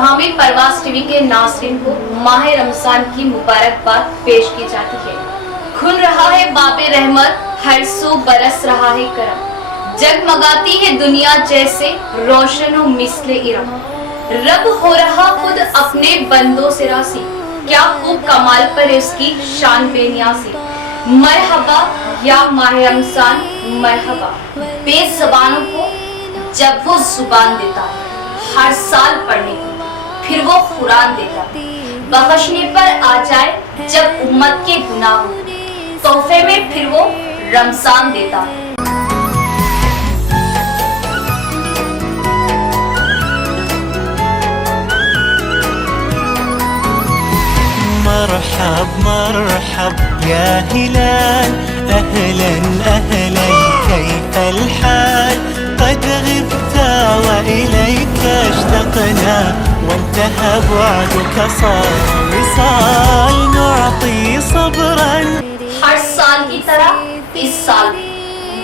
तमामी परवास TV के नाज़रीन को माह रमजान की मुबारकबाद पेश की जाती है। खुल रहा है बाबे रहमत, हर सो बरस रहा है करम, जगमगाती है दुनिया जैसे रोशन व मिस्ले इरम। रब हो रहा खुद अपने बंदों से रासी, क्या खूब कमाल पर उसकी शान बेनियासी। मरहबा या माह रमजान मरहबा, बेज़बानों को जब वो जुबान देता है हर साल पढ़ने को, फिर वो कुरान देता है बख्शने पर आ जाए जब उम्मत के गुनाह हो, तोहफे में फिर वो रमजान देता है। مرحب مرحب يا هلال أهلا أهلا كيف الحال قد غبت وإليك اشتقنا وانتهى بعدك صار وصال نعطي صبرا हर साल की तरह इस साल भी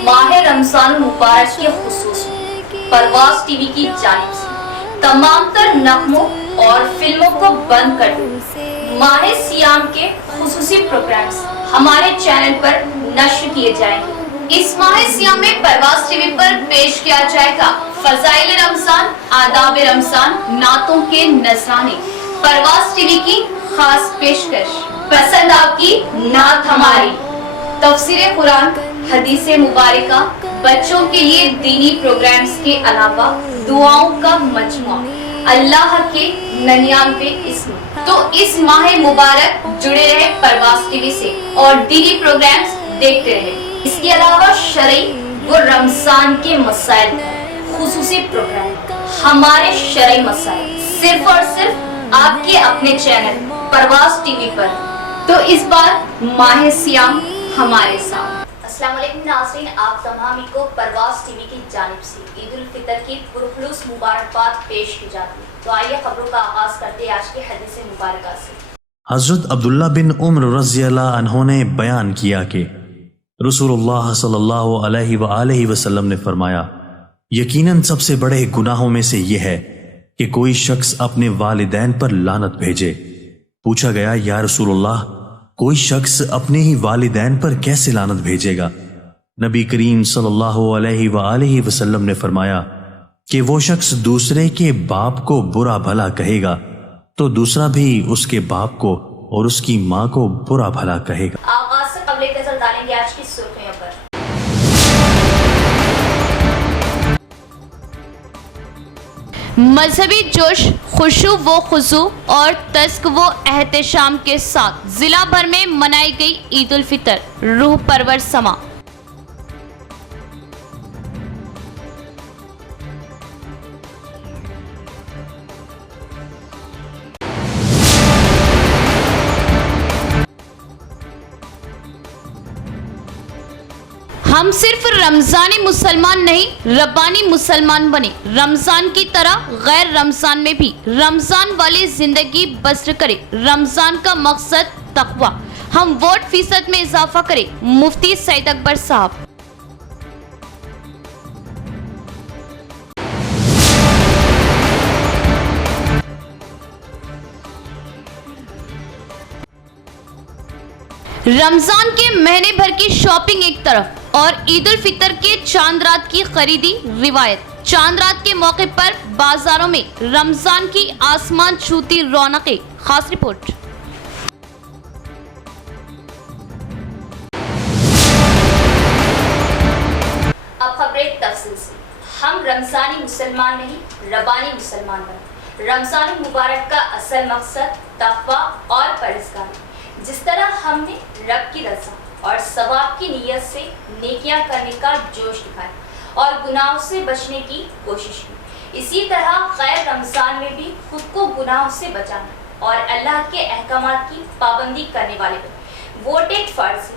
माह रमजान मुबारक के खुसूस में परवास टीवी की जानिब से तमाम तर नगमों और फिल्मों को बंद कर दो। माह सियाम के खुसूसी प्रोग्राम्स हमारे चैनल पर नश्र किए जाएंगे। इस माह सियाम में परवास टीवी पर पेश किया जाएगा फजाइल रमजान, आदाब रमजान, नातों के नजराने। परवास टीवी की खास पेशकश, पसंद आपकी नात हमारी, तफसीर कुरान, हदीस मुबारका, बच्चों के लिए दीनी प्रोग्राम्स के अलावा दुआओं का मजमुआ, अल्लाह के 99 इस्म। तो इस माह मुबारक जुड़े रहे परवास टीवी से और दीनी प्रोग्राम्स देखते रहे। इसके अलावा शरई व रमजान के मसाइल खुसूसी प्रोग्राम, हमारे शरई मसाइल सिर्फ और सिर्फ आपके अपने चैनल परवास टीवी पर। तो इस बार माह सियाम हमारे साथ। अस्सलाम वालेकुम नाज़रीन, आप तमाम को परवास टीवी की जानिब से ईद उल फितर की पुरखुलूस मुबारकबाद पेश की जाती है। तो आइए खबरों का आगाज करते हैं आज के हदीस मुबारका से। हज़रत अब्दुल्ला बिन उम्र रज़ियल्लाहु अन्हु ने बयान किया कि रसूलुल्लाह सल्लल्लाहु अलैहि वसल्लम ने फरमाया, यकीनन सबसे बड़े गुनाहों में से यह है कि कोई शख्स अपने वालिदैन पर लानत भेजे। पूछा गया, या रसूलुल्लाह, कोई शख्स अपने ही वालिदैन पर कैसे लानत भेजेगा? नबी करीम सल्लल्लाहु अलैहि वसल्लम ने फरमाया कि वो शख्स दूसरे के बाप को बुरा भला कहेगा तो दूसरा भी उसके बाप को और उसकी माँ को बुरा भला कहेगा। आगाज से कबले गजल डालेंगे आज की सुर्खियों पर। मजहबी जोश, खुशू व खुशू और तस्क व एहतशाम के साथ जिला भर में मनाई गई ईद उल फितर रूह परवर समा। हम सिर्फ रमजानी मुसलमान नहीं, रब्बानी मुसलमान बने। रमजान की तरह गैर रमजान में भी रमजान वाली जिंदगी बसर करें। रमजान का मकसद तकवा। हम वोट फीसद में इजाफा करें। मुफ्ती सईद अकबर साहब। रमजान के महीने भर की शॉपिंग एक तरफ और ईद उल फितर के चांद रात की खरीदी रिवायत। चांद रात के मौके पर बाजारों में रमजान की आसमान छूती रौनकें। खास रिपोर्ट। अब खबरें तफसील से। हम रमजानी मुसलमान नहीं, रब्बानी मुसलमान बने। रमजान मुबारक का असल मकसद तकवा और परहेज़गारी। जिस तरह हमने रब की रज़ा और सवाब की नीयत से नेकियां करने का जोश दिखाया और गुनाहों से बचने की कोशिश की, इसी तरह गैर रमजान में भी खुद को गुनाहों से बचाना और अल्लाह के अहकामात की पाबंदी करने वाले बने। वोट एक फर्ज है,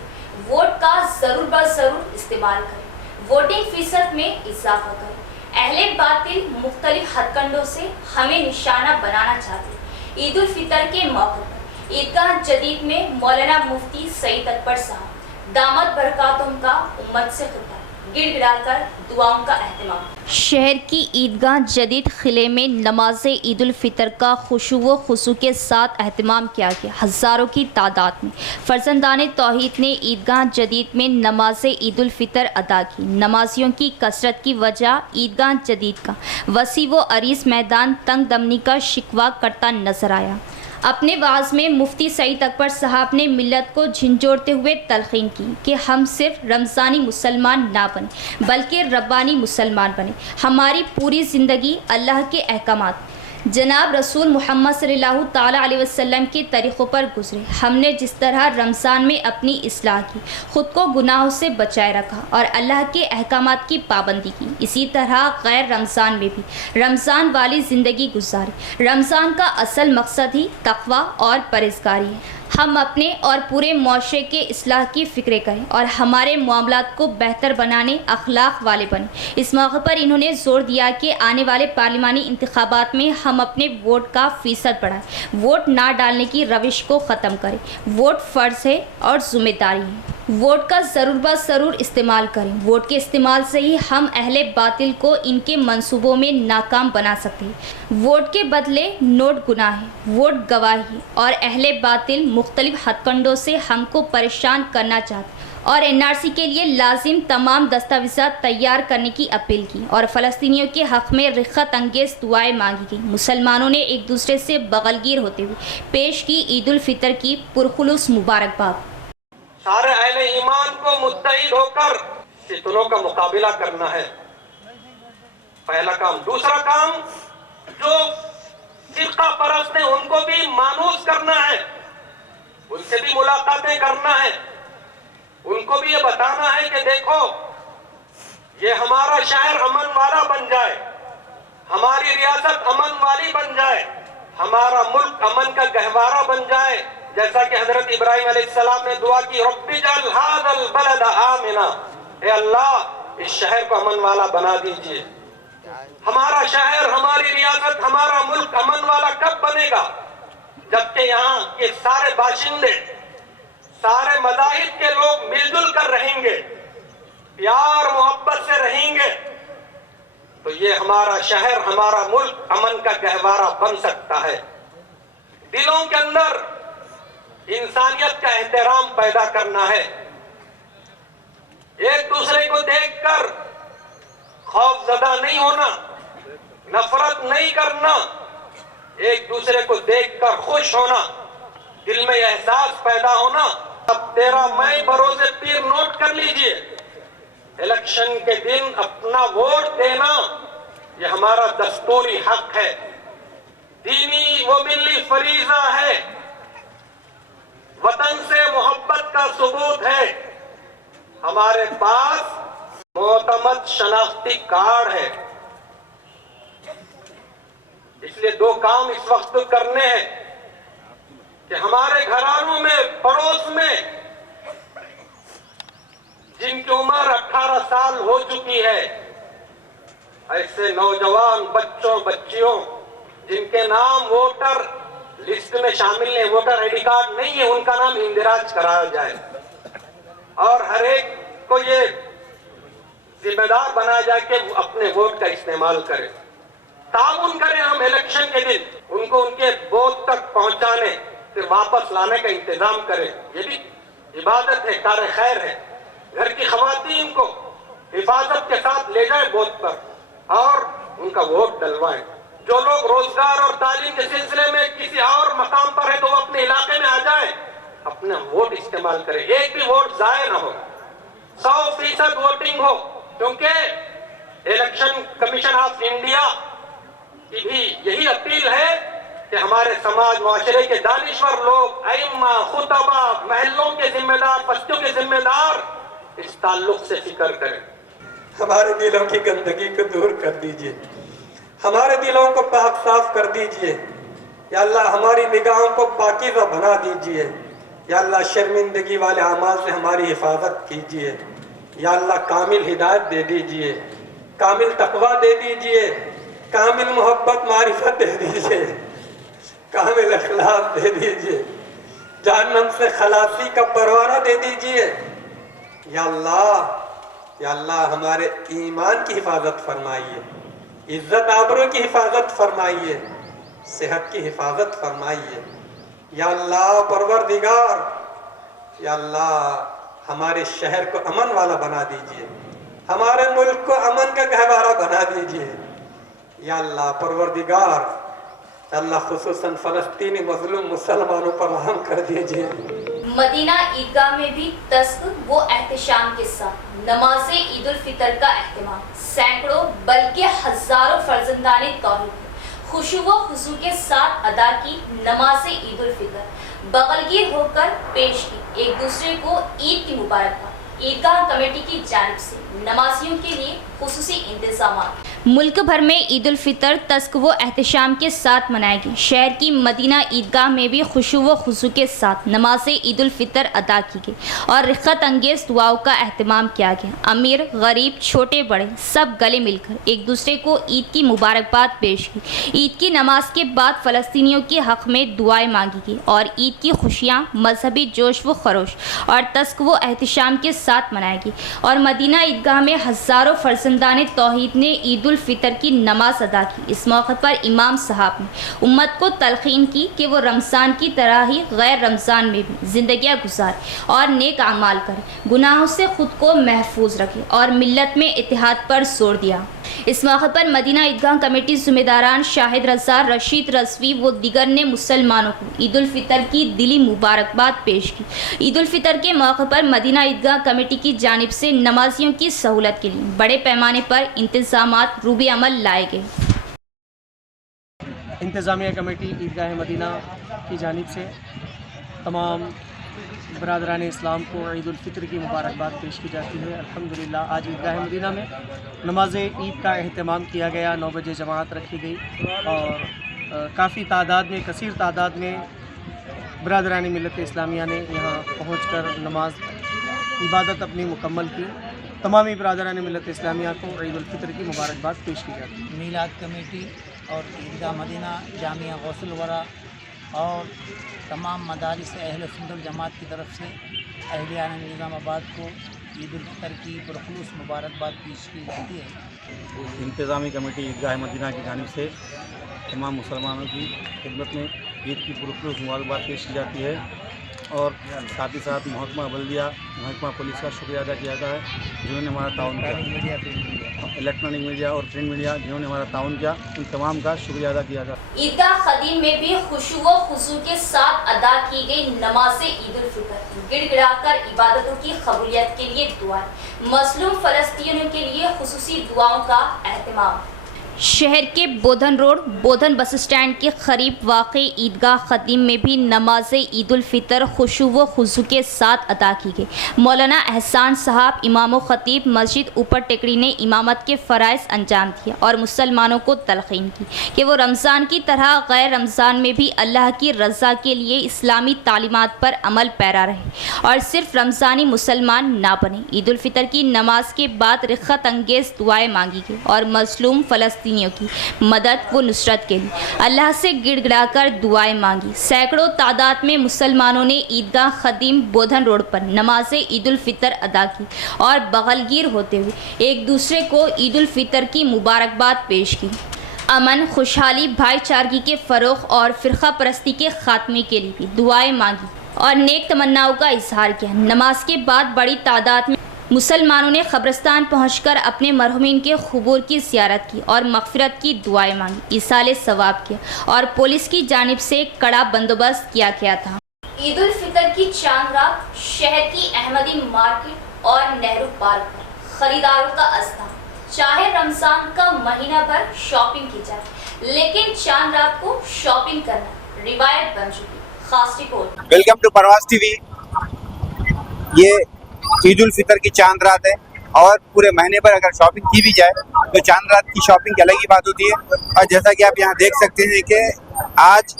वोट का जरूर ब जरूर इस्तेमाल करें। वोटिंग फीसद में इजाफा करें। अहले बातिल मुख्तलिफ हथकंडों से हमें निशाना बनाना चाहते। ईद उल फितर के मौके पर ईदगाह जदीद में मौलाना मुफ्ती सईद अकबर साहब दामद बरकातुम का उम्मत से खुतबा। गिड़ गिड़ा कर दुआओं का अहतमाम। शहर की ईदगाह जदीद किले में नमाज ईद उल फितर का खुशू व खुशू के साथ अहतमाम किया गया। हज़ारों की तादाद में फर्जंदान तौहीद ने ईदगाह जदीद में नमाज ईद उल फितर अदा की। नमाजियों की कसरत की वजह ईदगाह जदीद का वसी व अरीस मैदान तंग दमनी का शिकवा करता नजर आया। अपने वाज में मुफ्ती सईद अकबर साहब ने मिल्लत को झिंझोड़ते हुए तलखीन की कि हम सिर्फ रमज़ानी मुसलमान ना बने बल्कि रब्बानी मुसलमान बने। हमारी पूरी ज़िंदगी अल्लाह के अहकामात जनाब रसूल मोहम्मद सल्लल्लाहु ताला अलैहि वसल्लम के तरीक़ों पर गुजरे। हमने जिस तरह रमज़ान में अपनी इस्लाह की, ख़ुद को गुनाहों से बचाए रखा और अल्लाह के अहकामात की पाबंदी की, इसी तरह गैर रमज़ान में भी रमज़ान वाली ज़िंदगी गुजारी। रमज़ान का असल मकसद ही तक़वा और परहेज़गारी है। हम अपने और पूरे मुआशरे के इस्लाह की फ़िक्र करें और हमारे मामलात को बेहतर बनाने अखलाक वाले बने। इस मौके पर इन्होंने ज़ोर दिया कि आने वाले पार्लिमानी इंतखाबात में हम अपने वोट का फ़ीसद बढ़ाएं, वोट ना डालने की रविश को ख़त्म करें। वोट फ़र्ज़ है और ज़िम्मेदारी है। वोट का ज़रूर ब ज़रूर इस्तेमाल करें। वोट के इस्तेमाल से ही हम अहले बातिल को इनके मंसूबों में नाकाम बना सकते हैं। वोट के बदले नोट गुनाह है, वोट गवाही और अहले बातिल मुख्तलिफ हथकंडों से हमको परेशान करना चाहते और एनआरसी के लिए लाजिम तमाम दस्तावेज़ात तैयार करने की अपील की और फ़लस्तीनियों के हक़ में रिख़्त अंगेज़ दुआएँ मांगी गई। मुसलमानों ने एक दूसरे से बगलगीर होते हुए पेश की ईद उल फितर की पुरखुलूस मुबारकबाद। सारे अहले ईमान को मुत्तहिद होकर फितनों का मुकाबला करना है, पहला काम। दूसरा काम, जो फिरका परस्त हैं उनको भी मानूस करना है, उनसे भी मुलाकातें करना है, उनको भी ये बताना है कि देखो ये हमारा शहर अमन वाला बन जाए, हमारी रियासत अमन वाली बन जाए, हमारा मुल्क अमन का गहवारा बन जाए। जैसा कि हजरत इब्राहिम अलैहिस्सलाम ने दुआ की, रब्बी जअल हाज़ल बलद आमिना, ए अल्लाह इस शहर को अमन वाला बना दीजिए। हमारा शहर, हमारी रियासत, हमारा मुल्क अमन वाला कब बनेगा? जबकि यहाँ के सारे बाशिंदे, सारे मज़ाहिब के लोग मिलजुल कर रहेंगे, प्यार मोहब्बत से रहेंगे, तो ये हमारा शहर, हमारा मुल्क अमन का गहवारा बन सकता है। दिलों के अंदर इंसानियत का एहतराम पैदा करना है, एक दूसरे को देखकर खौफजदा नहीं होना, नफरत नहीं करना, एक दूसरे को देखकर खुश होना, दिल में एहसास पैदा होना। अब 13 मई बरोज़े पीर नोट कर लीजिए, इलेक्शन के दिन अपना वोट देना ये हमारा दस्तूरी हक है, दीनी व मिली फरीजा है, वतन से मोहब्बत का सबूत है। हमारे पास मोतमद शनाख्ती कार्ड है, इसलिए दो काम इस वक्त करने हैं कि हमारे घरानों में, पड़ोस में जिनकी उम्र 18 साल हो चुकी है, ऐसे नौजवान बच्चों बच्चियों जिनके नाम वोटर लिस्ट में शामिल है, वोटर आईडी कार्ड नहीं है, उनका नाम इंदिराज कराया जाए और हर एक को ये जिम्मेदार बनाया जाए कि वो अपने वोट का इस्तेमाल करें। ताउन करें हम इलेक्शन के दिन, उनको उनके वोट तक पहुंचाने फिर वापस लाने का इंतजाम करें। ये भी इबादत है, कार खैर है। घर की खवातीन को हिफाजत के साथ ले जाए वोट पर और उनका वोट डलवाएं। जो लोग रोजगार और तालीम के सिलसिले में किसी और मकाम पर है तो वो अपने इलाके में आ जाए, अपना वोट इस्तेमाल करें, एक भी वोट जाए ना हो, 100% वोटिंग हो, क्योंकि इलेक्शन कमीशन ऑफ इंडिया की भी यही अपील है कि हमारे समाज मुआशरे के दानिश्वर लोग, अइम्मा, खुतबा, महल्लों के जिम्मेदार, बस्तियों के जिम्मेदार इस ताल्लुक से फिक्र करें। हमारे दिलों की गंदगी को दूर कर दीजिए, हमारे दिलों को पाक साफ कर दीजिए। या अल्लाह हमारी निगाहों को पाकीज़ा बना दीजिए। या अल्लाह शर्मिंदगी वाले अमाल से हमारी हिफाजत कीजिए। या अल्लाह कामिल हिदायत दे दीजिए, कामिल तकवा दे दीजिए, कामिल मोहब्बत मारिफत दे दीजिए, कामिल अखलाक दे दीजिए, जहन्नम से खलासी का परवाना दे दीजिए। या अल्लाह या अल्लाह हमारे ईमान की हिफाजत फरमाइए, इज्जत आबरू की हिफाजत फरमाइए, सेहत की हिफाजत फरमाइए। या अल्लाह परवरदिगार, या अल्लाह हमारे शहर को अमन वाला बना दीजिए, हमारे मुल्क को अमन का गहवारा बना दीजिए। या अल्लाह परवरदिगार, अल्लाह खुसूसन फ़लस्तीनी मज़लूम मुसलमानों पर रहम कर दीजिए। मदीना ईदगाह में भी तस्क वो एहतशाम के साथ नमाज ईद उल फितर का एहतमाम, सैकड़ों बल्कि हजारों फर्जंदाने तौहीद खुशू व खुशू के साथ अदा की नमाज ईद उल फितर, बगलगीर होकर पेश की एक दूसरे को ईद की मुबारकबाद। ईदगाह कमेटी की जानिब से नमाजियों के लिए खुसूसी इंतजाम। मुल्क भर में ईद उल फितर तस्क व एहतशाम के साथ मनाएगी। शहर की मदीना ईदगाह में भी खुशू व खुशू के साथ नमाज ईद उल फितर अदा की गई और रिख्खत अंगेज दुआओं का एहतमाम किया गया। अमीर गरीब छोटे बड़े सब गले मिलकर एक दूसरे को ईद की मुबारकबाद पेश की। ईद की नमाज के बाद फ़लस्तीनियों के हक़ में दुआएं मांगी गई और ईद की खुशियाँ मजहबी जोश व खरोश और तस्क व एहतशाम के साथ मनाएगी। और मदीना ईदगाह में हज़ारों फर्जंदाने तौहीद ने ईद उल फितर की नमाज अदा की। इस मौके पर इमाम साहब ने उम्मत को तलकीन की कि वो रमज़ान की तरह ही गैर रमज़ान में भी ज़िंदगियाँ गुजारे और नेक अमाल करें, गुनाहों से ख़ुद को महफूज रखें और मिल्लत में इत्तेहाद पर जोर दिया। इस मौके पर मदीना ईदगाह कमेटी ज़िम्मेदारान शाहिद रज़ा, रशीद रज़वी व दीगर ने मुसलमानों को ईद उल फितर की दिली मुबारकबाद पेश की। ईद उल फितर के मौके पर मदीना ईदगाह कमेटी की जानिब से नमाजियों की सहूलत के लिए बड़े पैमाने पर इंतज़ामात रूबे अमल लाए गए। इंतज़ामिया कमेटी ईदगाह मदीना की जानिब से तमाम बरादरान इस्लाम को ईद उल फितर की मुबारकबाद पेश की जाती है। अल्हम्दुलिल्लाह आज ईदगाह मदीना में नमाज ईद का अहतमाम किया गया। 9 बजे जमात रखी गई और काफ़ी तादाद में, कसीर तादाद में बरादरान मिल्लत इस्लामिया ने यहाँ पहुँचकर नमाज इबादत अपनी मुकम्मल की। तमामी बरादरान मिल्लत इस्लामिया को ईद उल फितर की मुबारकबाद पेश की जाती है। मीलाद कमेटी और ईदगाह मदीना, जामिया गौसुल वरा और तमाम मदारिस अहले सुन्नत जमात की तरफ से अहलियान निज़ामाबाद को ईद उल फितर की पुरखुलूस मुबारकबाद पेश की जाती है। इंतज़ामी कमेटी ईदगाह मदीना की जानिब से तमाम मुसलमानों की खिदमत में ईद की पुरखुलूस मुबारकबाद पेश की जाती है और साथ ही साथ महकमा बल्दिया, महकमा पुलिस का शुक्रिया अदा किया जाता है जिन्होंने हमारा ताउन किया, इलेक्ट्रॉनिक मीडिया और प्रिंट मीडिया जिन्होंने हमारा ताउन किया, उन तमाम का शुक्रिया अदा किया जाता है। ईदगाह खदीम में भी खुशू व खुशू के साथ अदा की गई नमाज ईद उल फितर, गिड़गिड़ाकर इबादतों की कबूलियत के लिए दुआएं, मजलूम फ़लस्तीनियों के लिए खुसूसी दुआओं का एहतमाम। शहर के बोधन रोड बोधन बस स्टैंड के करीब वाक़ई ईदगाह खदीम में भी नमाज ईद उल फितर खुशू व खुशू के साथ अदा की गई। मौलाना एहसान साहब इमाम व खतीब मस्जिद ऊपर टेकड़ी ने इमामत के फ़राइज़ अंजाम दिया और मुसलमानों को तलक़ीन की कि वो रमज़ान की तरह गैर रमज़ान में भी अल्लाह की रज़ा के लिए इस्लामी तालीमात पर अमल पैरा रहे और सिर्फ रमज़ानी मुसलमान ना बने। ईद उल फितर की नमाज के बाद रिख्खत अंगेज़ दुआएँ मांगी गई और मज़लूम फ़लस्तीनियों की मदद व नुसरत के लिए अल्लाह से गिड़गिड़ाकर दुआएं मांगी। सैकड़ों तादाद में मुसलमानों ने ईदगाह खदीम बोधन रोड पर नमाज ईद उल फितर अदा की और बगलगीर होते हुए एक दूसरे को ईद उल फितर की मुबारकबाद पेश की। अमन, खुशहाली, भाईचारगी के फ़रोग़ और फ़िरक़ा परस्ती के ख़ात्मे के लिए भी दुआएं मांगी और नेक तमन्नाओं का इजहार किया। नमाज के बाद बड़ी तादाद में मुसलमानों ने क़ब्रिस्तान पहुंचकर अपने मरहुमीन के क़ुबूर की ज़ियारत की और मग़फ़िरत की दुआएं मांगी, इसाले सवाब किया और पुलिस की जानिब से कड़ा बंदोबस्त किया गया था। ईद उल फितर की चांद रात शहर की अहमदी मार्केट और नेहरू पार्क पर ख़रीदारों का अज़्ज़ाम। चाहे रमज़ान का महीना भर शॉपिंग की जाए, लेकिन चांद रात को शॉपिंग करना रिवायत बन चुकी। खास रिपोर्ट। Welcome to Parwaz TV. ये ईद उल फितर की चांद रात है और पूरे महीने पर अगर शॉपिंग की भी जाए तो चांद रात की शॉपिंग की अलग ही बात होती है। और जैसा कि आप यहाँ देख सकते हैं कि आज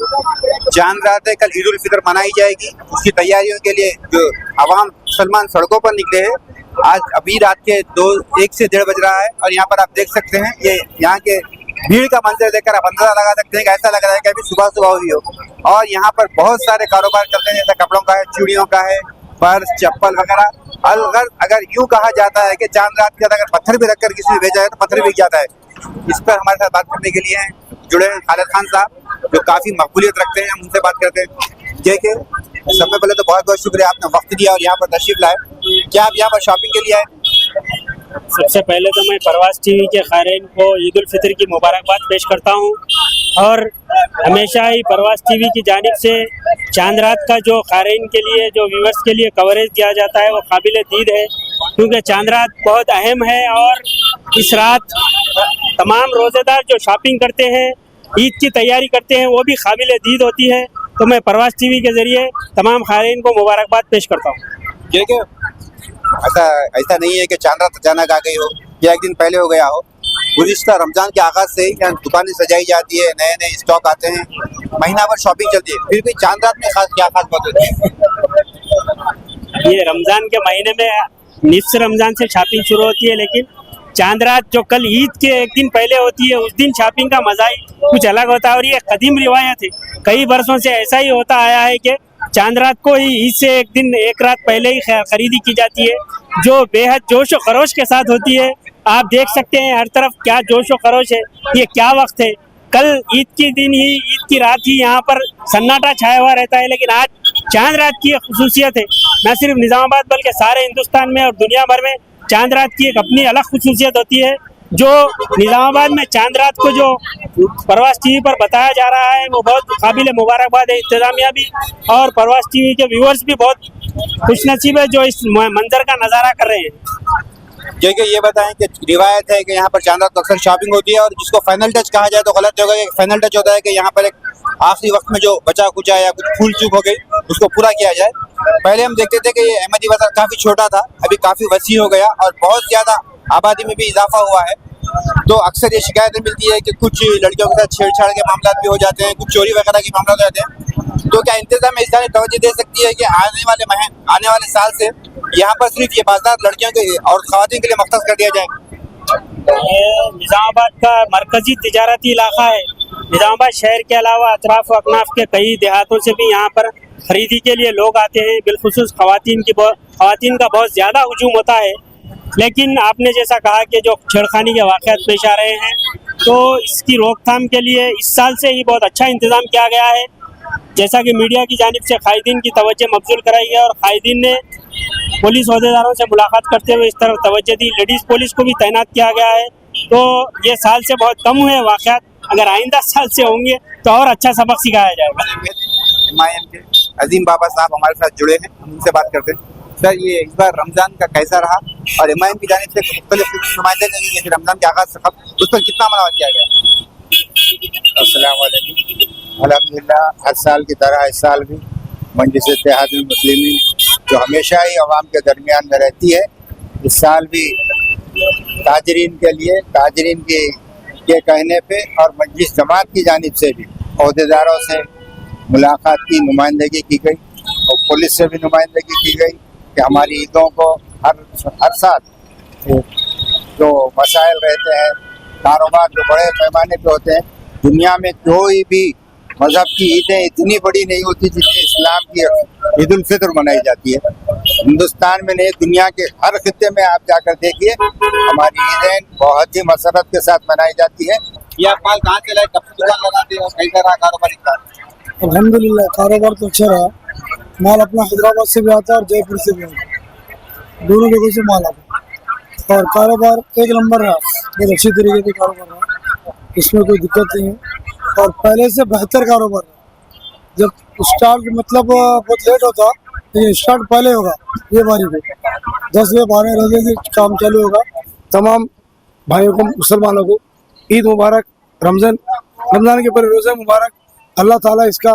चांद रात है, कल ईद उल फितर मनाई जाएगी। उसकी तैयारियों के लिए जो आवाम मुसलमान सड़कों पर निकले हैं, आज अभी रात के 1 से 1:30 बज रहा है और यहाँ पर आप देख सकते हैं ये यहाँ के भीड़ का मंजर देखकर आप अंदाजा लगा सकते हैं कि ऐसा लग रहा है कि अभी सुबह सुबह हुई हो। और यहाँ पर बहुत सारे कारोबार चलते हैं, जैसे कपड़ों का है, चूड़ियों का है, पर्स, चप्पल वगैरह। अलगर्ज अगर यूं कहा जाता है कि चांद रात के अंदर अगर पत्थर भी रखकर किसी ने भेजा है तो पत्थर बिक जाता है। इस पर हमारे साथ बात करने के लिए जुड़े हैं खालिद खान साहब, जो काफ़ी मकबूलियत रखते हैं, हम उनसे बात करते हैं। जय के सबसे पहले तो बहुत बहुत शुक्रिया, आपने वक्त दिया और यहाँ पर तशरीफ लाए। क्या आप यहाँ पर शॉपिंग के लिए आए? सबसे पहले तो मैं परवाज़ टीवी के ख़ारीन को ईद उल फितर की मुबारकबाद पेश करता हूँ और हमेशा ही परवाज़ टीवी की जानिब से चांद रात का जो ख़ारीन के लिए, जो व्यूवर्स के लिए कवरेज दिया जाता है वो काबिल दीद है, क्योंकि चांद रात बहुत अहम है और इस रात तमाम रोज़ेदार जो शॉपिंग करते हैं, ईद की तैयारी करते हैं, वो भी काबिल दीद होती है। तो मैं परवाज़ टीवी के ज़रिए तमाम ख़ारीन को मुबारकबाद पेश करता हूँ। ऐसा नहीं है कि चांद रात अचानक आ गई हो या एक दिन पहले हो गया हो। गुज़िश्ता रमज़ान के आगाज़ से ही यहाँ दुकानें सजाई जाती है, नए नए स्टॉक आते हैं, महीना भर शॉपिंग चलती है, फिर भी चांद रात में क्या खास बात होती है? ये रमज़ान के महीने में निफ्स रमज़ान से शॉपिंग शुरू होती है, लेकिन चांद रात जो कल ईद के एक दिन पहले होती है, उस दिन शॉपिंग का मज़ा ही कुछ अलग होता है और ये कदीम रिवायत है। कई बरसों से ऐसा ही होता आया है कि चांद रात को ही ईद से एक दिन एक रात पहले ही खरीदी की जाती है, जो बेहद जोश व खरोश के साथ होती है। आप देख सकते हैं हर तरफ क्या जोश व खरोश है, ये क्या वक्त है। कल ईद के दिन ही, ईद की रात ही यहाँ पर सन्नाटा छाया हुआ रहता है, लेकिन आज चांद रात की एक खुसूसियत है, न सिर्फ निज़ामाबाद बल्कि सारे हिंदुस्तान में और दुनिया भर में चांद रात की एक अपनी अलग खुसूसियत होती है। जो निज़ामाबाद में चांद रात को जो परवाज़ टीवी पर बताया जा रहा है वो बहुत काबिल मुबारकबाद है। इंतज़ामिया भी और परवाज़ टीवी के व्यूअर्स भी बहुत खुशनसीब है जो इस मंजर का नज़ारा कर रहे हैं। जैसे ये बताएं कि रिवायत है कि यहाँ पर चांद रात को अक्सर शॉपिंग होती है और जिसको फाइनल टच कहा जाए तो गलत होगा। फाइनल टच होता है कि यहाँ पर एक आखिरी वक्त में जो बचा कुचा या कुछ भूल चूक हो गई उसको पूरा किया जाए। पहले हम देखते थे कि ये अहमदी बाजार काफ़ी छोटा था, अभी काफ़ी वसी हो गया और बहुत ज़्यादा आबादी में भी इजाफा हुआ है। तो अक्सर ये शिकायतें मिलती है कि कुछ लड़कियों के साथ छेड़छाड़ के मामला भी हो जाते हैं, कुछ चोरी वगैरह के मामला हो जाते हैं। तो क्या इंतजाम इस तरह तवज्जो दे सकती है कि आने वाले साल से यहाँ पर सिर्फ ये बाजार लड़कियों के और ख़वातीन के लिए मख्तस कर दिया जाए? ये निज़ामाबाद का मरकज़ी तिजारती इलाका है। निज़ामाबाद शहर के अलावा अतराफ व अकनाफ के कई देहातों से भी यहाँ पर खरीदी के लिए लोग आते हैं। बिलखुसूस ख़वातीन का बहुत ज़्यादा हुजूम होता है। लेकिन आपने जैसा कहा कि जो छेड़खानी के वाक़यात पेश आ रहे हैं, तो इसकी रोकथाम के लिए इस साल से ही बहुत अच्छा इंतज़ाम किया गया है। जैसा कि मीडिया की जानिब से कायदीन की तवज्जो मबज़ूल कराई है और कायदीन ने पुलिस अहदेदारों से मुलाकात करते हुए इस तरफ तवज्जो दी। लेडीज़ पुलिस को भी तैनात किया गया है। तो ये साल से बहुत कम हुए वाक़यात, अगर आइंदा साल से होंगे तो और अच्छा सबक सिखाया जाएगा। हिमायन के अजीम बाबा साहब हमारे साथ जुड़े हैं, हम उनसे बात करते हैं। सर, ये इस बार रमज़ान का कैसा रहा और हिमायन की जानिब से मुख्तलिफ नुमाइंदे ने रमज़ान के आगाज़ से उस पर कितना मनावा किया गया? अस्सलाम वालेकुम। अल्हम्दुलिल्लाह, हर साल की तरह इस साल भी मजलिस इत्तेहादुल मुस्लिमीन जो हमेशा ही अवाम के दरमियान में रहती है, इस साल भी ताजरीन के लिए, ताजरीन के कहने पे और मजलिस जमात की जानिब से भी अहदेदारों से मुलाकात की, नुमाइंदगी की गई और पुलिस से भी नुमाइंदगी की गई कि हमारी ईदों को हर साल जो मसाइल रहते हैं, कारोबार जो बड़े पैमाने पे होते हैं, दुनिया में कोई भी मज़हब की ईदें इतनी बड़ी नहीं होती जितनी इस्लाम की ईद उल फितर मनाई जाती है। हिंदुस्तान में नहीं, दुनिया के हर खित्ते में आप जाकर देखिए, हमारी ईदें बहुत ही मसरत के साथ मनाई जाती है। ये आप माल कहाँ से लाए, कब से दुकान लगाते हो, कैसा रहा कारोबार? अल्हम्दुलिल्लाह, कारोबार तो अच्छा रहा। माल अपना हैदराबाद से भी आता है और जयपुर से भी आता है, दोनों जगह से माल आता है और कारोबार एक नंबर रहा, बहुत अच्छी तरीके से कारोबार रहा, इसमें कोई दिक्कत नहीं है और पहले से बेहतर कारोबार है। जब स्टार्ट मतलब बहुत लेट होता, लेकिन स्टार्ट पहले होगा। ये बारी को 10 से 12 बजे से काम चालू होगा। तमाम भाइयों को, मुसलमानों को ईद मुबारक, रमज़ान के पहले रोज़े मुबारक। अल्लाह ताला इसका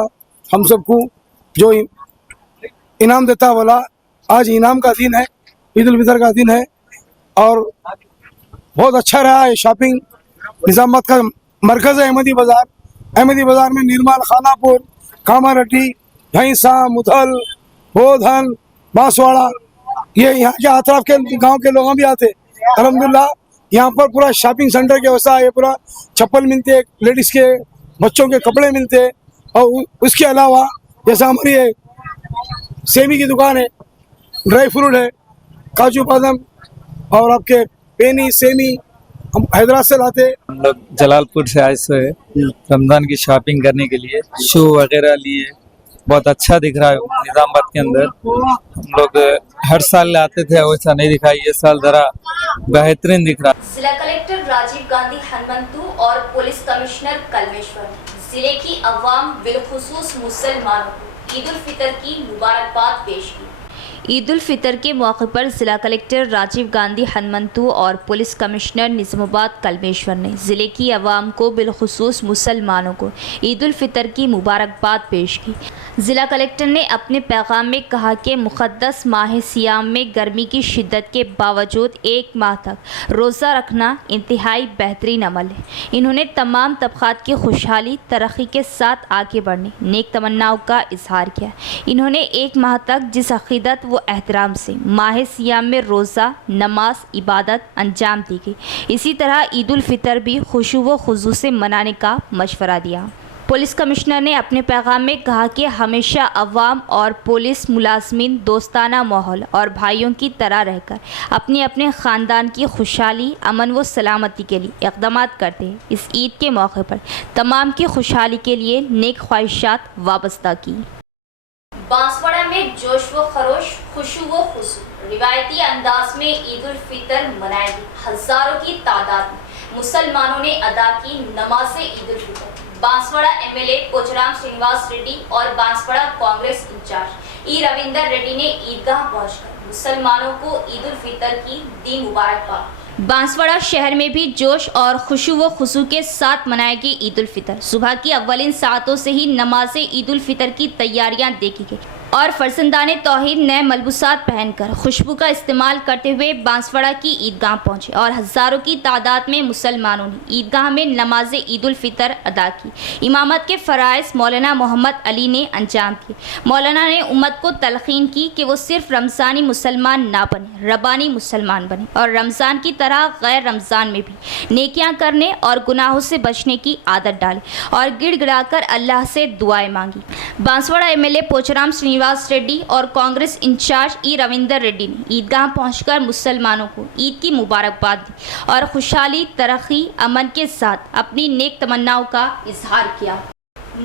हम सबको जो इनाम देता है बोला, आज इनाम का दिन है, ईद उल फितर का दिन है और बहुत अच्छा रहा है शॉपिंग। निज़ामाबाद का मरकज़ है अहमदी बाज़ार। अहमदी बाज़ार में निर्माल, खानापुर, कामारटी, भैंसा, मुथल, बोधन, बांसवाड़ा, ये यहाँ के अतराफ के गांव के लोग भी आते। अल्हम्दुलिल्लाह, यहाँ पर पूरा शॉपिंग सेंटर के वैसा है। पूरा चप्पल मिलते, लेडीज़ के, बच्चों के कपड़े मिलते और उसके अलावा जैसा हमारी सेमी की दुकान है, ड्राई फ्रूट है, काजू बादाम और आपके पेनी सेमी हम हैदराबाद से लाते। हम लोग जलालपुर से आए हुए हैं रमजान की शॉपिंग करने के लिए, शू वगैरह लिए। बहुत अच्छा दिख रहा है निजामाबाद के अंदर। हम लोग हर साल आते थे, वैसा नहीं दिखा, ये साल जरा बेहतरीन दिख रहा है। जिला कलेक्टर राजीव गांधी हनुमंतु और पुलिस कमिश्नर कलमेश्वर जिले की अवाम बिलखुसूस मुसलमानों को ईद उल फितर की मुबारकबाद पेश की। ईद उल फितर के मौके पर जिला कलेक्टर राजीव गांधी हनुमंतु और पुलिस कमिश्नर निजामाबाद कलमेश्वर ने ज़िले की आवाम को बिलखुसूस मुसलमानों को ईद उल फितर की मुबारकबाद पेश की। ज़िला कलेक्टर ने अपने पैगाम में कहा कि मुक़द्दस माह सियाम में गर्मी की शिद्दत के बावजूद एक माह तक रोज़ा रखना इंतहाई बेहतरीन अमल है। इन्होंने तमाम तबक़ात की खुशहाली तरक्की के साथ आगे बढ़ने नेक तमन्नाओं का इजहार किया। इन्होंने एक माह तक जिस अक़ीदत व एहतराम से माह सियाम में रोज़ा, नमाज, इबादत अंजाम दी गई, इसी तरह ईद उल फितर भी खुशू व खुजू से मनाने का मशवरा दिया। पुलिस कमिश्नर ने अपने पैगाम में कहा कि हमेशा अवाम और पुलिस मुलाजमीन दोस्ताना माहौल और भाइयों की तरह रहकर अपने अपने ख़ानदान की खुशहाली, अमन व सलामती के लिए इक़दाम करते हैं। इस ईद के मौके पर तमाम की खुशहाली के लिए नेक ख्वाहिशात वाबस्ता की। बांसवाड़ा में जोश व खरोश, खुशू व खुशू रिवायती अंदाज में ईद उल फितर मनाई गई। हज़ारों की तादाद में मुसलमानों ने अदा की नमाज ईद उल फितर। बांसवाड़ा एमएलए पोचराम श्रीनिवास रेड्डी और बांसवाड़ा कांग्रेस इंचार्ज ई रविंदर रेड्डी ने ईदगाह पहुंचकर मुसलमानों को ईद उल फितर की दी मुबारकबाद। बांसवाड़ा शहर में भी जोश और खुशू व खुशू के साथ मनाई गई ईद उल फितर। सुबह की अव्वलिन सातों से ही नमाज ईद उल फितर की तैयारियां देखी गई और फरजंदाने तौहीद नए मलबूसात पहनकर खुशबू का इस्तेमाल करते हुए बांसवाड़ा की ईदगाह पहुंचे और हज़ारों की तादाद में मुसलमानों ने ईदगाह में नमाज ईद उल फितर अदा की। इमामत के फ़राइज़ मौलाना मोहम्मद अली ने अंजाम दिए। मौलाना ने उम्मत को तलक़ीन की कि वो सिर्फ रमज़ानी मुसलमान ना बने, रब्बानी मुसलमान बने और रमज़ान की तरह गैर रमज़ान में भी नेकियां करने और गुनाहों से बचने की आदत डालें और गिड़गिड़ाकर अल्लाह से दुआएं मांगी। बांसवाड़ा एमएलए पोचराम श्रीनिवास रेड्डी और कांग्रेस इंचार्ज ई रविंदर रेड्डी ने ईदगाह पहुंचकर मुसलमानों को ईद की मुबारकबाद दी और खुशहाली, तरक्की, अमन के साथ अपनी नेक तमन्नाओं का इजहार किया।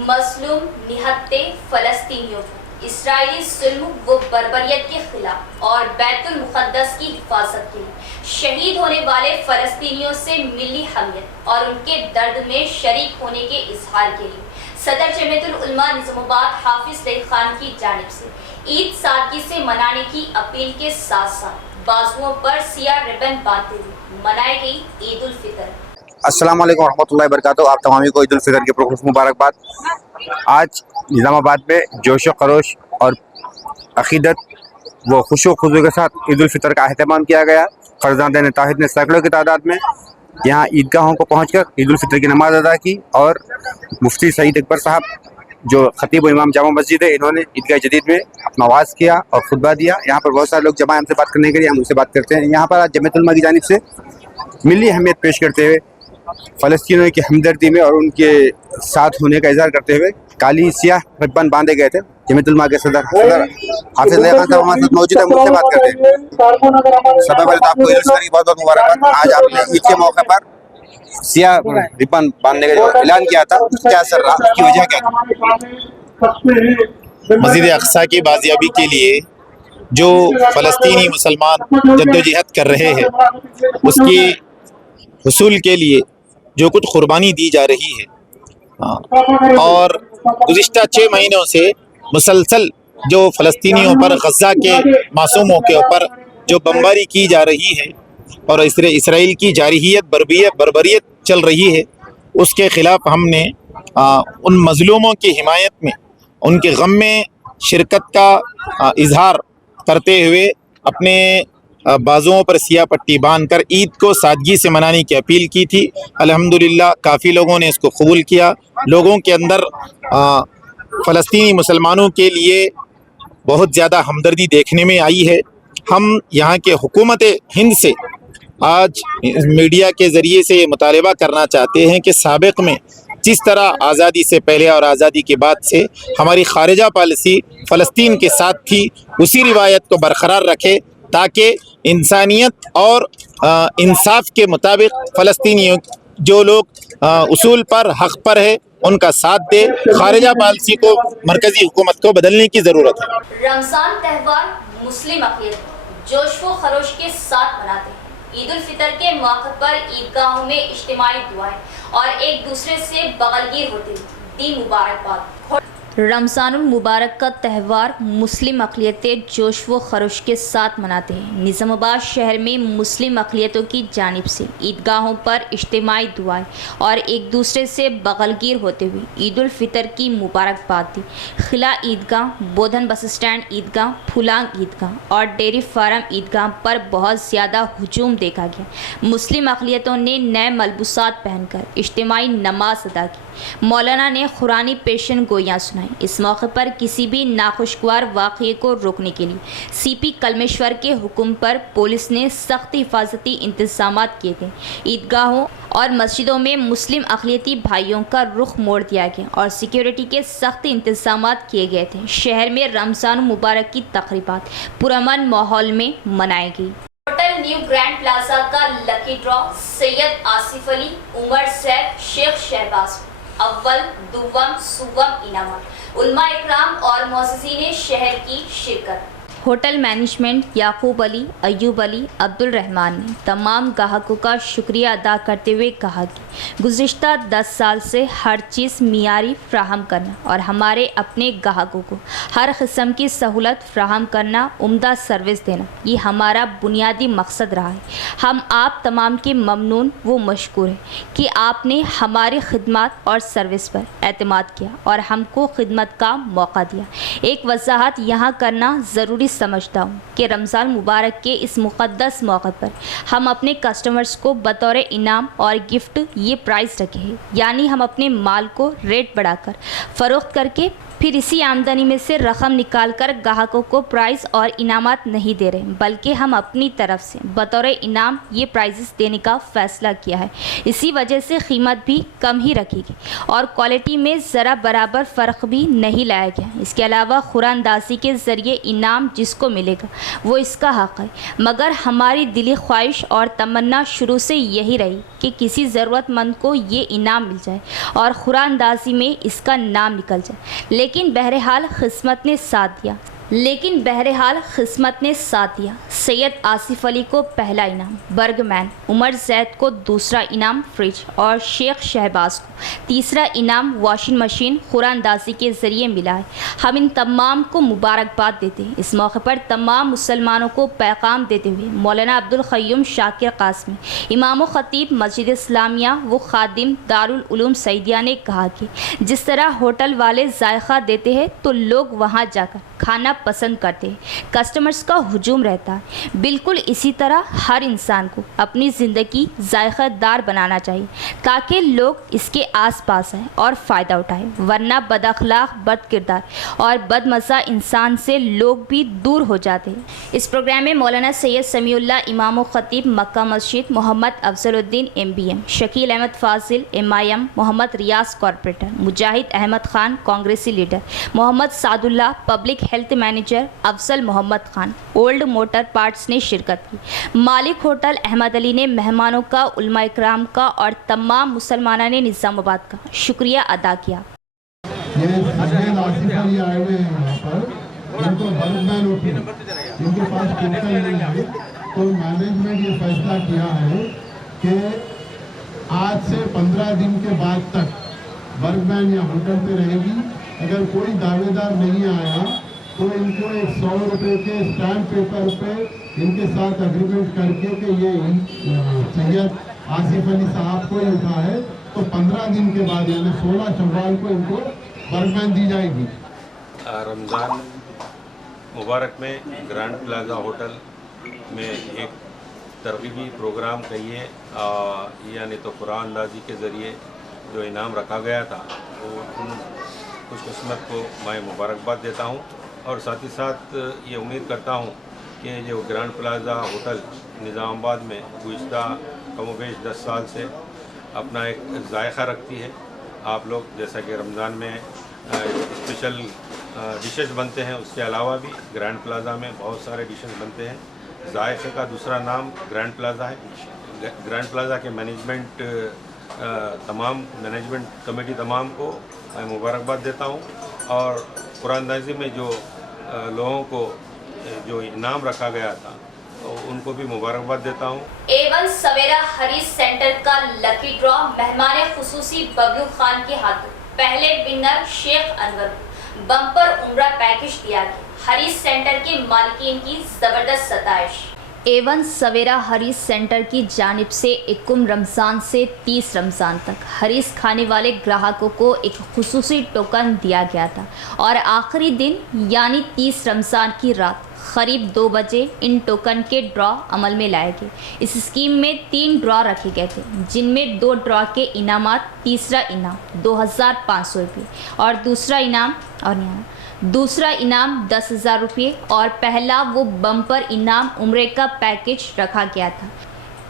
मज़लूम निहत्ते फ़लस्तीनियों को इसराइली जुल्म व बर्बरियत के खिलाफ और बैतुल मुक़द्दस की हिफाजत के लिए शहीद होने वाले फ़लस्तीनियों से मिली हमियत और उनके दर्द में शरीक होने के इजहार के लिए सदर जमीयतुल उलमा निज़ामाबाद हाफिज सईद खान की जानिब से ईद सादगी से मनाने की अपील के साथ साथ बाजुओं पर सियाह रिबन बांधते हुए मनाई गई ईद उल फितर। अस्सलाम वालेकुम रहमतुल्लाहि व बरकातहू। आप तमामी को ईद उल फितर की पुरखुश मुबारकबाद। आज निज़ामाबाद में जोश व खरोश और अक़ीदत व खुशो खुशू के साथ ईद उल फितर का अहतमाम किया गया। फ़रज़ांदान तौहीद ने सैकड़ों की तादाद में यहाँ ईदगाहों को पहुँचकर ईद उल फितर की नमाज अदा की और मुफ्ती सईद अकबर साहब जो खतीब व इमाम जामा मस्जिद है, इन्होंने ईदगाह जदीद में अपना वाज़ किया और खुतबा दिया। यहाँ पर बहुत सारे लोग जमा हमसे बात करने के लिए, हम उनसे बात करते हैं। यहाँ पर आज जमीयतुल उलमा की जानिब से मिली अहमियत पेश करते हुए फ़लस्तीनियों की हमदर्दी में और उनके साथ होने का इज़हार करते हुए काली सियाह रिबन बांधे गए थे। जमीयतुल उलमा के सदर हाफिज सईद खान साहब हमारे साथ मौजूद है, मुझसे बात करते हैं। सबसे पहले तो आपको ईद उल फितर की बहुत बहुत मुबारकबाद। आज आपने ईद के मौके पर सियाह रिबन बांधने का जो ऐलान किया था, क्या असर रहा, उसकी वजह क्या थी? मस्जिद अक़सा की बाजियाबी के लिए जो फ़लस्तीनी मुसलमान जद्दोजहद कर रहे हैं, उसकी हुसूल के लिए जो कुछ कुर्बानी दी जा रही है और गुज़िश्ता 6 महीनों से मुसलसल जो फ़लस्तीनियों पर, गज़ा के मासूमों के ऊपर जो बमबारी की जा रही है और इसराइल की जारहियत, बर्बरियत चल रही है, उसके ख़िलाफ़ हमने उन मज़लूमों की हिमायत में, उनके गम में शिरकत का इजहार करते हुए अपने बाजुओं पर सियाह पट्टी बांधकर ईद को सादगी से मनाने की अपील की थी। अल्हम्दुलिल्लाह काफ़ी लोगों ने इसको कबूल किया। लोगों के अंदर फ़लस्तीनी मुसलमानों के लिए बहुत ज़्यादा हमदर्दी देखने में आई है। हम यहाँ के हुकूमत हिंद से आज मीडिया के ज़रिए से ये मुतालबा करना चाहते हैं कि साबिक़ में जिस तरह आज़ादी से पहले और आज़ादी के बाद से हमारी खारिजा पॉलिसी फ़लस्तीन के साथ थी, उसी रिवायत को बरकरार रखे ताकि इंसानियत और इंसाफ के मुताबिक फ़लस्तीनियों जो लोग उसूल पर हक़ पर है उनका साथ दे। खारिजा पॉलिसी को मरकज़ी हुकूमत को बदलने की ज़रूरत है। रमज़ान त्यौहार मुस्लिम अक़ीदत जोश व खरोश के साथ मनाते हैं। ईद उल फितर के मौके पर ईदगाहों में इज्तिमाई दुआएं और एक दूसरे से बगलगीर होते हुए दी मुबारकबाद। रमज़ानुल मुबारक का त्यौहार मुस्लिम अक़लियतें जोश व खरोश के साथ मनाते हैं। निज़ामाबाद शहर में मुस्लिम अक़लियतों की जानिब से ईदगाहों पर इज्तिमाई दुआएं और एक दूसरे से बगलगीर होते हुए ईद उल फितर की मुबारकबाद दी। खिला ईदगाह, बोधन बस स्टैंड ईदगाह, फुलांग ईदगाह और डेयरी फार्म ईदगाह पर बहुत ज़्यादा हुजूम देखा गया। मुस्लिम अक़लियतों ने नए मलबूसात पहनकर इज्तिमाई नमाज अदा की। मौलाना ने कुरानी पेशन गोइयाँ सुनाई। इस मौके पर किसी भी नाखुशगवार वाक़ये को रोकने के लिए सीपी कलमेश्वर के हुक्म पर पुलिस ने सख्त हिफाजती इंतजामात किए थे। ईदगाहों और मस्जिदों में मुस्लिम अक़लियती भाइयों का रुख मोड़ दिया गया और सिक्योरिटी के सख्त इंतजामात किए गए थे। शहर में रमज़ान मुबारक की तक़रीबात पुरअमन माहौल में मनाई गई। होटल न्यू ग्रैंड प्लाजा का लकी ड्रॉ सैयद आसिफ अली, उमर सैद, शेख शहबाज अव्वल, दुव्वम, सुव्वम इनामत, उलमा इकराम और मौज़िज़ीन शहर की शिरकत। होटल मैनेजमेंट याकूब अली, अयूब अली, अब्दुल रहमान ने तमाम ग्राहकों का शुक्रिया अदा करते हुए कहा कि गुज़िश्ता 10 साल से हर चीज़ मियारी फ्राहम करना और हमारे अपने ग्राहकों को हर किस्म की सहूलत फ्राहम करना, उम्दा सर्विस देना, ये हमारा बुनियादी मकसद रहा है। हम आप तमाम के ममनून व मशकूर हैं कि आपने हमारी खिदमत और सर्विस पर एतमाद किया और हमको खिदमत का मौका दिया। एक वजाहत यहाँ करना ज़रूरी समझता हूँ कि रमज़ान मुबारक के इस मुक़द्दस मौके पर हम अपने कस्टमर्स को बतौर इनाम और गिफ्ट ये प्राइस रखे हैं, यानी हम अपने माल को रेट बढ़ाकर फ़रोख्त करके फिर इसी आमदनी में से रकम निकाल कर ग्राहकों को प्राइस और इनामात नहीं दे रहे, बल्कि हम अपनी तरफ से बतौर इनाम ये प्राइजेस देने का फ़ैसला किया है। इसी वजह से कीमत भी कम ही रखेगी और क्वालिटी में ज़रा बराबर फ़र्क भी नहीं लाया गया। इसके अलावा खुरानदाजी के ज़रिए इनाम जिसको मिलेगा वो इसका हक़ है, मगर हमारी दिली ख्वाहिश और तमन्ना शुरू से यही रही कि किसी ज़रूरतमंद को ये इनाम मिल जाए और खुरानदाजी में इसका नाम निकल जाए। लेकिन बहरहाल किस्मत ने साथ दिया। सैयद आसिफ अली को पहला इनाम, बर्गमैन, उमर जैद को दूसरा इनाम फ्रिज और शेख शहबाज को तीसरा इनाम वॉशिंग मशीन खुरानदाजी के ज़रिए मिला है। हम इन तमाम को मुबारकबाद देते हैं। इस मौके पर तमाम मुसलमानों को पैगाम देते हुए मौलाना अब्दुल क़य्यूम शाकिर कासमी, इमाम ख़तीब मस्जिद इस्लामिया व खादिम दारुल उलूम सईदिया ने कहा कि जिस तरह होटल वाले जायका देते हैं तो लोग वहाँ जाकर खाना पसंद करते हैं, कस्टमर्स का हुजूम रहता है। बिल्कुल इसी तरह हर इंसान को अपनी ज़िंदगी जायकादार बनाना चाहिए ताकि लोग इसके आसपास आए और फ़ायदा उठाएं, वरना बदअखलाक, बदकिरदार और बदमज़ा इंसान से लोग भी दूर हो जाते हैं। इस प्रोग्राम में मौलाना सैयद समीउल्लाह इमाम ख़तीब Makkah Masjid, Mohammed Afzaluddin MBM, Shakeel Ahmed Fazil MIM, Mohammed Riyaz corporator, Mujahid Ahmed Khan कांग्रेसी leader, Mohammed Sadullah public health manager, Afzal Mohammed Khan old motor parts ने शिरकत की। मालिक होटल अहमद अली ने मेहमानों का, उलमा इकराम का और तमाम मुसलमानों ने निज़ामाबाद का शुक्रिया अदा किया। इनके पास टोकन नहीं है तो मैनेजमेंट ये फैसला किया है कि आज से 15 दिन के बाद तक बर्गमैन या होटल पे रहेगी। अगर कोई दावेदार नहीं आया तो इनको 100 रुपये के स्टैम्प पेपर पे इनके साथ एग्रीमेंट करके कि ये सैयद आसिफ अली साहब को ही उठा है तो 15 दिन के बाद यानी 16 शव्वाल को इनको बर्गमैन दी जाएगी। रमज़ान मुबारक में ग्रैंड प्लाजा होटल में एक तरगीबी प्रोग्राम कहिए यानी तो कुरानदाजी के ज़रिए जो इनाम रखा गया था वो उन खुशकिस्मत को मैं मुबारकबाद देता हूँ और साथ ही साथ ये उम्मीद करता हूँ कि जो ग्रैंड प्लाजा होटल निज़ामाबाद में गुज़िश्ता कमोबेश 10 साल से अपना एक जायका रखती है। आप लोग जैसा कि रमज़ान में स्पेशल डिशेस बनते हैं, उसके अलावा भी ग्रैंड प्लाजा में बहुत सारे डिशेस बनते हैं जायक़े का दूसरा नाम ग्रैंड प्लाज़ा है। ग्रैंड प्लाज़ा के मैनेजमेंट तमाम मैनेजमेंट कमेटी तमाम को मैं मुबारकबाद देता हूँ और कुरानंदाज़ी में जो लोगों को जो इनाम रखा गया था तो उनको भी मुबारकबाद देता हूँ। A1 सवेरा हरीश सेंटर का लकी ड्रॉ मेहमान खुसूसी बबलू खान के हाथों पहले विनर शेख अनवर को बम्पर उम्रा पैकेज दिया गया। हरीश सेंटर के मालिकीन की जबरदस्त सताइश। A1 सवेरा हरीश सेंटर की जानिब से 21 रमज़ान से 30 रमज़ान तक हरीश खाने वाले ग्राहकों को एक खुसूसी टोकन दिया गया था और आखिरी दिन यानी 30 रमज़ान की रात करीब 2 बजे इन टोकन के ड्रॉ अमल में लाए गए। इस स्कीम में 3 ड्रॉ रखे गए थे जिनमें 2 ड्रॉ के इनामात, तीसरा इनाम 2500 रुपये और दूसरा इनाम 10,000 रुपये और पहला वो बम्पर इनाम उम्रे का पैकेज रखा गया था।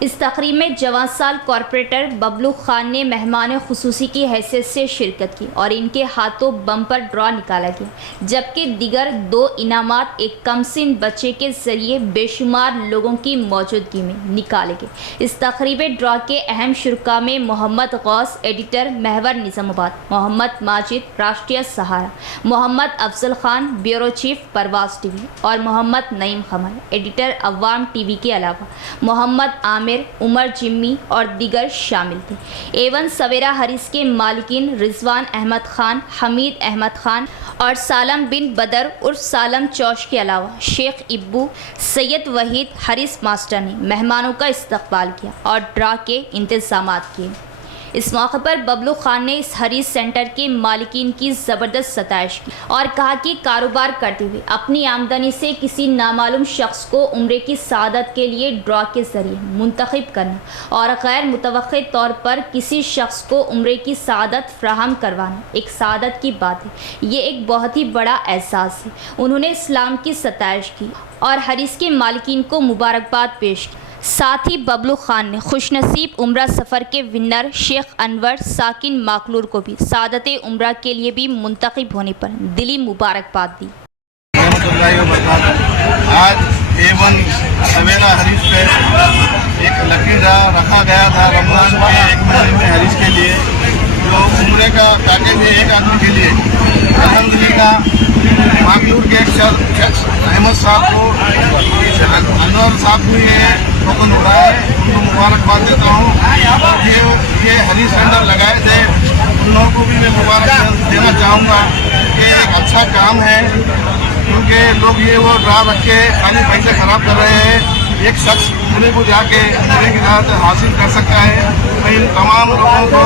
इस तकरीब में जवान साल कॉरपोरेटर बबलू खान ने मेहमान खुसूसी की हैसियत से शिरकत की और इनके हाथों बम्पर ड्रॉ निकाला गया, जबकि दीगर 2 इनामात एक कमसिन बच्चे के ज़रिए बेशुमार लोगों की मौजूदगी में निकाले गए। इस तकरीब ड्रॉ के अहम शुरका में Mohammed Ghouse, editor Mahwar Nizamabad, Mohammed Majid, Rashtriya Sahara, Mohammed Afzal Khan, bureau chief Parwaz TV और मोहम्मद नईम खमर, एडिटर अवाम टीवी के अलावा मोहम्मद आमिर, उमर जिम्मी और दीगर शामिल थे। A1 सवेरा हरीश के मालिकीन रिजवान अहमद खान, हमीद अहमद खान और सालम बिन बदर उर्फ सालम चौश के अलावा शेख इब्बू, सैयद वहीद, हरीश मास्टर ने मेहमानों का इस्तकबाल किया और ड्रा के इंतजामात किए। इस मौके पर बबलू खान ने इस हरीश सेंटर के मालिकीन की ज़बरदस्त सताइश की और कहा कि कारोबार करते हुए अपनी आमदनी से किसी नामालूम शख्स को उम्रे की सादत के लिए ड्रॉ के ज़रिए मुंतखब करना और गैर मुतवक्के तौर पर किसी शख्स को उम्रे की सादत फ्राहम करवाना एक सादत की बात है। ये एक बहुत ही बड़ा एहसास है। उन्होंने इस्लाम की सताइश की और हरीश के मालिकीन को मुबारकबाद पेश की। साथ ही बबलू खान ने खुशनसीब उम्रा सफ़र के विनर शेख अनवर साकिन माकलूर को भी सादत उम्रा के लिए भी मुंतखब होने पर दिली मुबारकबाद दी। आज A1 सवेरा हरीश पे एक लकी ड्रा रखा गया था रमज़ान के 1 महीने में हरीश के लिए, जो उम्रे का पैकेज है एक आदमी के लिए। अल्हम्दुलिल्लाह माकलूर के एक शख्स अहमद साहब को अनवर साहब को ये टोकन हो रहा है, उनको मुबारकबाद देता हूँ। और ये हरीश सेंटर लगाए थे उन लोगों को भी मैं मुबारक देना चाहूँगा कि एक अच्छा काम है, क्योंकि लोग ये वो ड्रा रख के खाली पैसे खराब कर रहे हैं। एक शख्स उम्रे को जाके उम्रे की राहत हासिल कर सकता है। मैं इन तमाम लोगों को,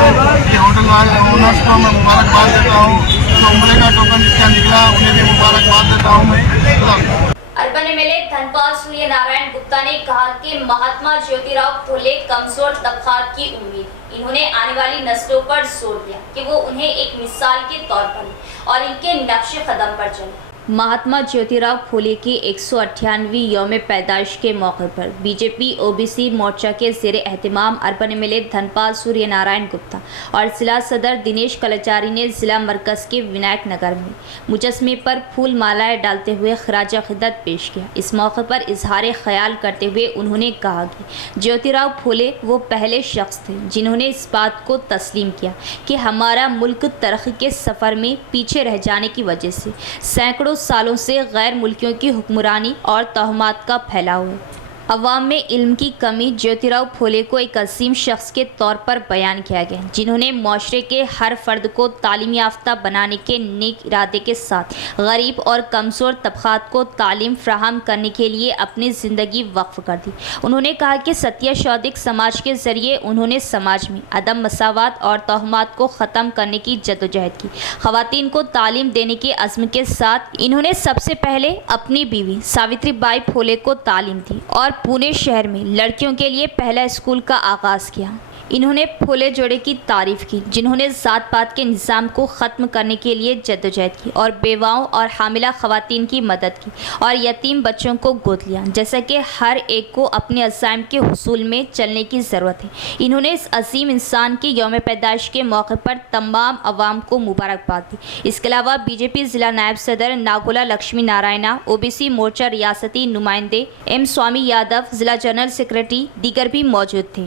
ये होटल वाले ओनर्स को मैं मुबारकबाद देता हूँ। तो उम्रे का टोकन इसका निकला, उन्हें भी मुबारकबाद देता हूँ मैं। अर्बन एमएलए धनपाल सूर्य नारायण गुप्ता ने कहा कि महात्मा ज्योतिराव फुले कमजोर तबकात की उम्मीद। इन्होंने आने वाली नस्लों पर जोर दिया कि वो उन्हें एक मिसाल के तौर पर और इनके नक्शे कदम पर चले। महात्मा ज्योतिराव फुले की 198वीं यौम पैदाइश के मौके पर बीजेपी ओबीसी मोर्चा के ज़ेर एहतमाम अर्बन एमएलए धनपाल सूर्य नारायण गुप्ता और ज़िला सदर दिनेश कलचारी ने ज़िला मरकज़ के विनायक नगर में मुजस्मे पर फूल मालाएँ डालते हुए खराज ख़िदमत पेश किया। इस मौके पर इजहार ख्याल करते हुए उन्होंने कहा कि ज्योतिराव फुले वो पहले शख्स थे जिन्होंने इस बात को तस्लीम किया कि हमारा मुल्क तरक्की के सफ़र में पीछे रह जाने की वजह से सैकड़ों सालों से गैर मुल्कियों की हुक्मरानी और तोहमात का फैलाव है। अवाम में इल्म की कमी ज्योतिराव फुले को एक अजीम शख्स के तौर पर बयान किया गया, जिन्होंने माशरे के हर फर्द को तालीम याफ्ता बनाने के नेक इरादे के साथ गरीब और कमज़ोर तबक़ात को तालीम फ्राहम करने के लिए अपनी ज़िंदगी वक्फ कर दी। उन्होंने कहा कि सत्य शौदिक समाज के ज़रिए उन्होंने समाज में अदम मसावत और तोहमात को ख़त्म करने की जदोजहद की। ख़वातीन को तालीम देने के अज़्म के साथ इन्होंने सबसे पहले अपनी बीवी सावित्री बाई फुले को तालीम दी और पुणे शहर में लड़कियों के लिए पहला स्कूल का आगाज़ किया। انہوں نے پھولے جوڑے کی تعریف کی جنہوں نے ذات پات کے نظام کو ختم کرنے کے لیے جدوجہد کی اور بیواؤں اور حاملہ خواتین کی مدد کی اور یتیم بچوں کو گود لیا، جیسا کہ ہر ایک کو اپنے عزائم کے حصول میں چلنے کی ضرورت ہے۔ انہوں نے اس عظیم انسان کی یوم پیدائش کے موقع پر تمام عوام کو مبارکباد دی۔ اس کے علاوہ بی جے پی ضلع نائب صدر Nagula Lakshmi Narayana, O B C Morcha ریاستی نمائندے ایم سوامی یادو، ضلع جنرل سیکرٹری دیگر بھی موجود تھے۔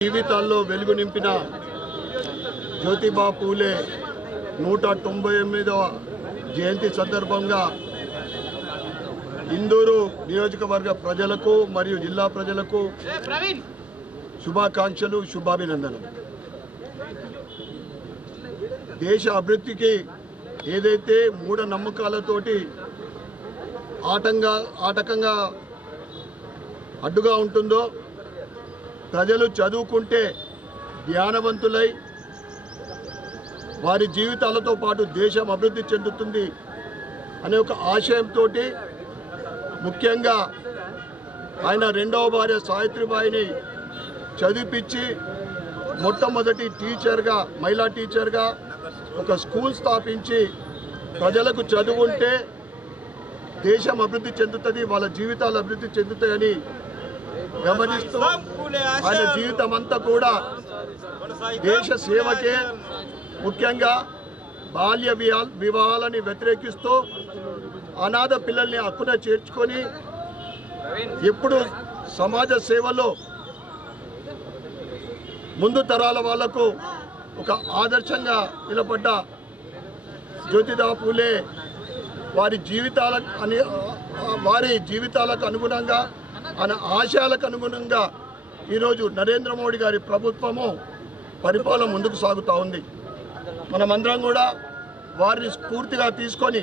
జీవితాల్లో వెలుగు నింపిన జ్యోతిబా పూలే 198వ జయంతి సందర్భంగా ఇందూరు నియోజకవర్గ ప్రజలకు మరియు జిల్లా ప్రజలకు శుభాకాంక్షలు, శుభాభినందనలు। దేశ అభివృద్ధికి ఏదైతే మూఢనమ్మకాలతోటి ఆటకంగా అడ్డుగా ఉంటుందో, ప్రజలు చదువుకుంటే జ్ఞానవంతులై వారి జీవితాలతో పాటు దేశం అభివృద్ధి చెందుతుంది అనే ఒక ఆశయంతో ముఖ్యంగా ఆయన రెండవ భార్య సావిత్రిబాయిని చదివించి మొట్టమొదటి టీచర్గా, మహిళా టీచర్గా ఒక స్కూల్ స్థాపించి ప్రజలకు చదువుంటే దేశం అభివృద్ధి చెందుతుంది, వాళ్ళ జీవితాలు అభివృద్ధి చెందుతాయని గమనిస్తూ ఆయన జీవితం అంతా కూడా దేశ సేవకే, ముఖ్యంగా బాల్య వివాహాలని వ్యతిరేకిస్తూ అనాథ పిల్లల్ని హక్కున చేర్చుకొని ఎప్పుడు సమాజ సేవలో ముందు తరాల వాళ్లకు ఒక ఆదర్శంగా నిలబడ్డ జ్యోతిబా పూలే వారి జీవితాలకు అనుగుణంగా, ఆయన ఆశయాలకు అనుగుణంగా ఈరోజు నరేంద్ర మోడీ గారి ప్రభుత్వము పరిపాలన ముందుకు సాగుతూ ఉంది। మనమందరం కూడా వారిని స్ఫూర్తిగా తీసుకొని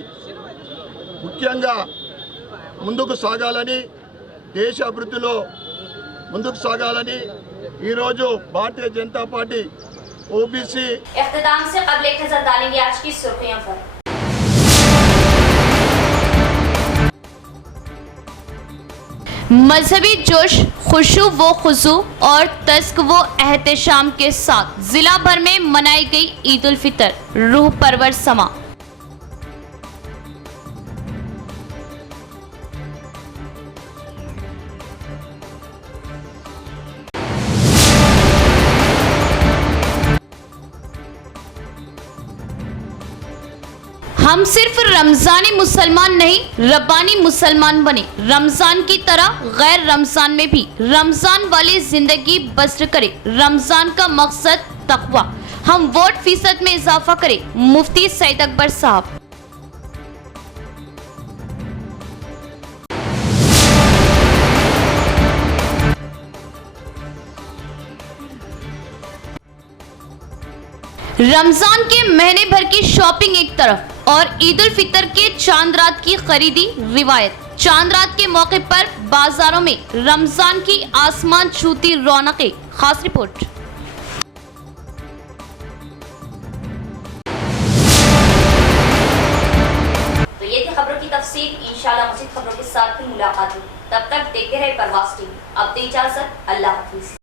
ముఖ్యంగా ముందుకు సాగాలని, దేశ అభివృద్ధిలో ముందుకు సాగాలని ఈరోజు భారతీయ జనతా పార్టీ ఓబీసీ اختتام سے قبل ایک نظر ڈالیں گے آج کی سرخیوں پر۔ مذہبی جوش، خشوع و خضوع اور تزک و احتشام کے ساتھ ضلع بھر میں منائی گئی عید الفطر، روح پرور سما۔ ہم صرف رمضانی مسلمان نہیں، ربانی مسلمان بنے، رمضان کی طرح غیر رمضان میں بھی رمضان والی زندگی بسر کرے۔ رمضان کا مقصد تقوی، ہم ووٹ فیصد میں اضافہ کریں، مفتی سعید اکبر صاحب۔ رمضان کے مہینے بھر کی شاپنگ ایک طرف اور عید الفطر کے چاند رات کی خریدی روایت۔ چاند رات کے موقع پر بازاروں میں رمضان کی آسمان چھوتی رونقیں۔ خاص رپورٹ۔ تو یہ تھی خبروں کی تفصیل، انشاءاللہ مزید خبروں کے ساتھ پھر ملاقات ہوگی، تب تک دیکھتے رہے پرواز ٹی وی۔ اب دی اجازت، اللہ حافظ۔